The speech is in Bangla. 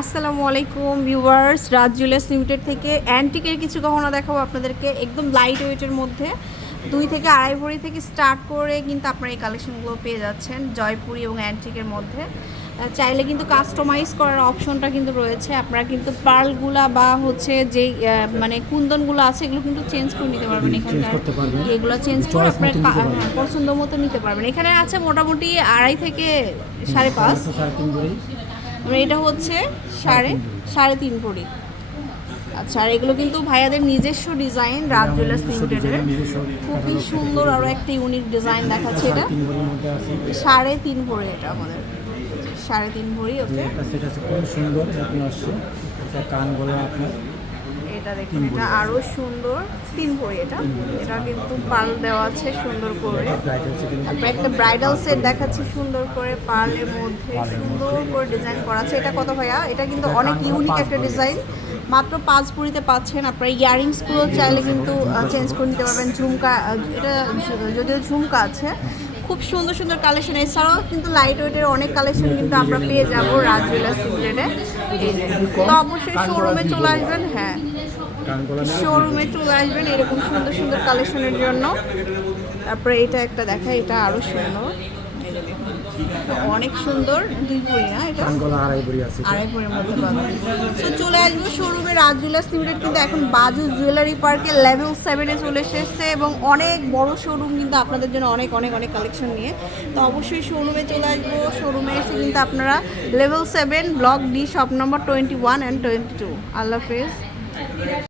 আসসালামু আলাইকুম ভিউয়ার্স রাজ জুয়েলার্স লিমিটেড থেকে অ্যান্টিকের কিছু গহনা দেখাবো আপনাদেরকে একদম লাইট ওয়েটের মধ্যে। দুই থেকে আড়াই ভরি থেকে স্টার্ট করে কিন্তু আপনারা এই কালেকশনগুলো পেয়ে যাচ্ছেন জয়পুরি এবং অ্যান্টিকের মধ্যে। চাইলে কিন্তু কাস্টমাইজ করার অপশনটা কিন্তু রয়েছে। আপনারা কিন্তু পার্লগুলা বা হচ্ছে যে মানে কুন্দনগুলো আছে এগুলো কিন্তু চেঞ্জ করে নিতে পারবেন এখানকার এগুলো চেঞ্জ করে আপনার। হ্যাঁ, পছন্দ মতো নিতে পারবেন। এখানে আছে মোটামুটি আড়াই থেকে সাড়ে পাঁচ। মানে এটা হচ্ছে সাড়ে সাড়ে তিন ভরি আচ্ছা আর এগুলো কিন্তু ভাইয়াদের নিজস্ব ডিজাইন রাজ জুয়েলার্স লিমিটেডের খুবই সুন্দর আরও একটা ইউনিক ডিজাইন দেখাচ্ছে এটা। সাড়ে তিন ভরি এটা আমাদের। সাড়ে তিন ভরি ওকে সেটা খুব সুন্দর গলা আপনার এটা দেখুন এটা আরও সুন্দর। তিন ভরি এটা। এটা কিন্তু পাল দেওয়া আছে সুন্দর করে। তারপরে একটা ব্রাইডাল সেট দেখাচ্ছি সুন্দর করে পার্লের মধ্যে। সুন্দর করে ডিজাইন করা আছে। এটা কত ভাইয়া? এটা কিন্তু অনেক ইউনিক একটা ডিজাইন মাত্র পাঁচ পুরিতে পাচ্ছেন আপনার। ইয়ারিংসগুলো চাইলে কিন্তু চেঞ্জ করে নিতে পারবেন। ঝুমকা এটা যদিও ঝুমকা আছে। খুব সুন্দর সুন্দর কালেকশন এছাড়াও কিন্তু লাইট ওয়েটের অনেক কালেকশন কিন্তু আমরা পেয়ে যাব রাজ জুয়েলার্স লিমিটেডে তো অবশ্যই শোরুমে চলে আসবেন। হ্যাঁ। শোরুমে চলে আসবেন এরকম সুন্দর সুন্দর কালেকশনের জন্য। তারপরে এটা একটা দেখা এটা আরও সুন্দর। অনেক সুন্দর দুই ভরি না এটা? আড়াই ভরি আছে। আড়াই ভরির মধ্যে পাবেন। তো চলে আসব শোরুমে রাজ জুয়েলার্স লিমিটেড কিন্তু এখন বাজু জুয়েলারি পার্কে লেভেল সেভেনে চলে এসেছে এবং অনেক বড় শোরুম কিন্তু আপনাদের জন্য অনেক অনেক অনেক কালেকশন নিয়ে। তো অবশ্যই শোরুমে চলে আসব শোরুমে এসে কিন্তু আপনারা level seven block D shop number twenty one and twenty two আল্লাহ হাফেজ।